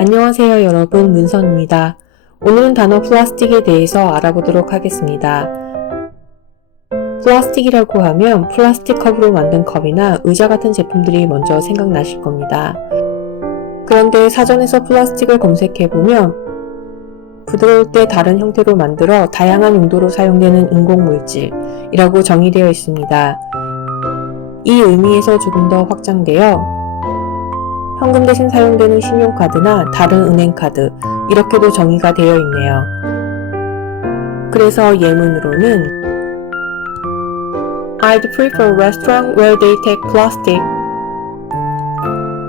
안녕하세요 여러분 문선입니다. 오늘은 단어 플라스틱에 대해서 알아보도록 하겠습니다. 플라스틱이라고 하면 플라스틱 컵으로 만든 컵이나 의자 같은 제품들이 먼저 생각나실 겁니다. 그런데 사전에서 플라스틱을 검색해보면 부드러울 때 다른 형태로 만들어 다양한 용도로 사용되는 인공물질이라고 정의되어 있습니다. 이 의미에서 조금 더 확장되어 현금 대신 사용되는 신용카드나 다른 은행카드 이렇게도 정의가 되어 있네요. 그래서 예문으로는 I'd prefer restaurant where they take plastic.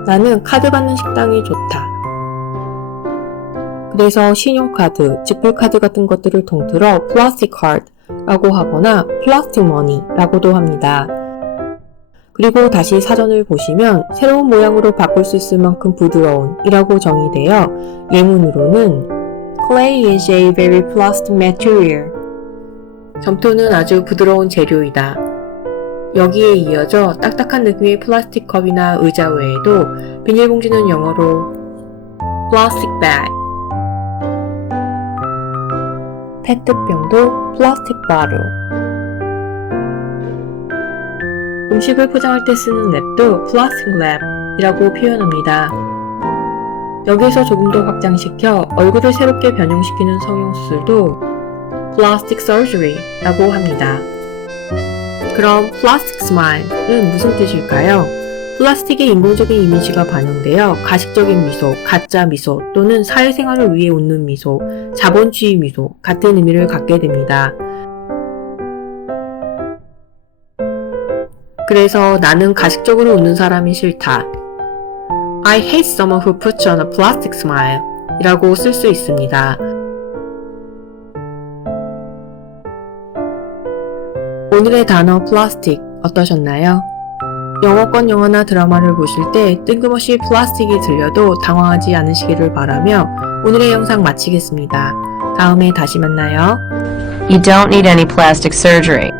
나는 카드 받는 식당이 좋다. 그래서 신용카드, 지불카드 같은 것들을 통틀어 플라스틱 카드라고 하거나 플라스틱 머니라고도 합니다. 그리고 다시 사전을 보시면 새로운 모양으로 바꿀 수 있을 만큼 부드러운 이라고 정의되어 예문으로는 Clay is a very plastic material. 점토는 아주 부드러운 재료이다. 여기에 이어져 딱딱한 느낌의 플라스틱 컵이나 의자 외에도 비닐봉지는 영어로 plastic bag. 페트병도 플라스틱 bottle. 음식을 포장할 때 쓰는 랩도 플라스틱 랩이라고 표현합니다. 여기서 조금 더 확장시켜 얼굴을 새롭게 변형시키는 성형수술도 플라스틱 서저리라고 합니다. 그럼 플라스틱 스마일은 무슨 뜻일까요? 플라스틱의 인공적인 이미지가 반영되어 가식적인 미소, 가짜 미소 또는 사회생활을 위해 웃는 미소, 자본주의 미소 같은 의미를 갖게 됩니다. 그래서 나는 가식적으로 웃는 사람이 싫다. I hate someone who puts on a plastic smile 이라고 쓸 수 있습니다. 오늘의 단어 플라스틱 어떠셨나요? 영어권 영화나 드라마를 보실 때 뜬금없이 플라스틱이 들려도 당황하지 않으시기를 바라며 오늘의 영상 마치겠습니다. 다음에 다시 만나요. You don't need any plastic surgery.